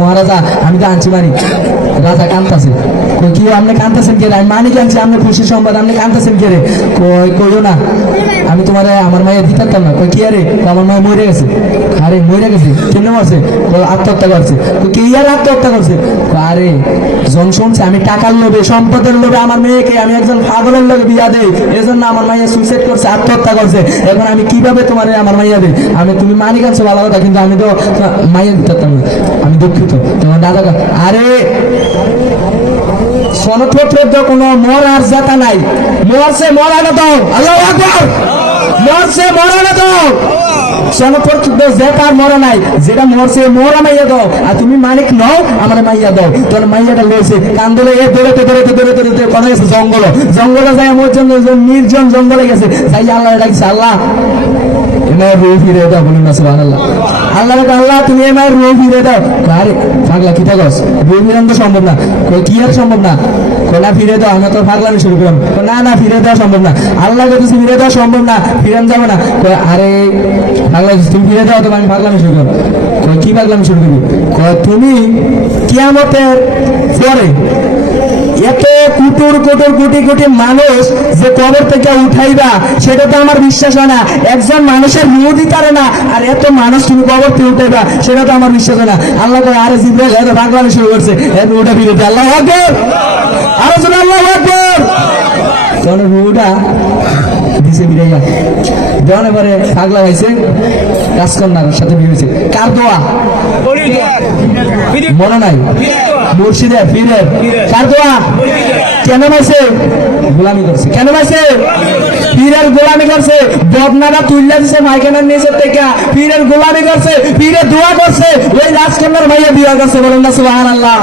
মহারাজা আমি তো আনছি মানি। রাজা কান্তাছে, কি আপনি কান্তাছেন কে? আমি মানি জানছি আপনি খুশি সংবাদ, আপনি কান্তাছেন কে রে? কইও না আমি তোমার আমার মায়ের দিতাম না। কই কি আরে? আমার মায়ের মরে গেছে। আরে মরে গেছে কেন মরছে? আত্মহত্যা করছে। কি আর আত্মহত্যা করছে? আরে জন শুনছে আমি টাকার লোভে সম্পদের লোভে আমার মেয়েকে আমি একজন পাগলের লোভে বিয়া দেই, এজন্য আমার মাইয়া সুইসাইড করছে, আত্মহত্যা করছে। এখন আমি কিভাবে তোমার আমার মাইয়া দেই? আমি তুমি মানি কানছো ভালো কথা, কিন্তু আমি তো মাইয়া দিতাম না, আমি দুঃখিত। তোমার দাদা আরে সনদপত্রের তো কোনো মরার জাতা নাই। মরছে মরানো দাও, আল্লাহু আকবার। মরছে মরানো দাও, সনদপত্র জেতার মরা নাই। যেটা মরছে মরা মাইয়া দাও। আর তুমি মালিক নও, আমার মাইয়া দাও। তোর মাইয়াটা লইছে কান্দলে এ দৌড়াতে দৌড়াতে দৌড়াতে দৌড়াতে কথা গেছে জঙ্গলে যায় নির্জন জঙ্গলে গেছে। যাই আল্লাহ ডাকছে, আল্লাহ এমার রুহ ফিরে দাও। বলুন না সুবহানাল্লাহ। আল্লাহ আল্লাহ তুমি এমার রুহ ফিরে দাও। আরে পাগলা কি থাকস? রুহ ফিরান তো সম্ভব না। কি আর সম্ভব না? না ফিরে দাও, আমি তোর পাগলামি শুরু করলাম। না না ফিরে দেওয়া সম্ভব না, আল্লাহ যদি ফিরে দেওয়া সম্ভব না, ফিরান যাবে না। আরে পাগলা তুমি ফিরে দাও তো আমি পাগলামি শুরু করলাম। কি পাগলামি শুরু করবি? তুমি কিয়ামতের পরে এত কুটুর কুটুর কোটি কোটি মানুষ যে কবর থেকে উঠাইবা, সেটা তো আমার বিশ্বাস হয় না। একজন মানুষের রুহ দিতে পারে না, আর এত মানুষ তুমি কবর থেকে উঠাইবা, সেটা তো আমার বিশ্বাস হয় না। আল্লাহ করে আরে জিব্রাইল এত পাগলামি শুরু করছে, এত উঠা ফিরে দেয়। আল্লাহু আকবার, আরো জোরে আল্লাহু আকবার। তখন রুহটা দিছে বিরাইয়া দেওয়ার পরে পাগলা হয়েছে, রাজকন্যার সাথে বিয়ে হয়েছে। কার দোয়া? মনে নাই? মুর্শিদের পীরের। কার দোয়া? কেন মাইছে? গোলামি করছে। কেন মাইছে? পীরের গোলামি করছে। বদনাটা তুইলা দিছে মাইখানের নিচের থেকে, পীরের গোলামি করছে, পীরের দোয়া করছে, ওই রাজকন্যার ভাইয়া বিয়ে করছে। বলেন না সুবহানাল্লাহ।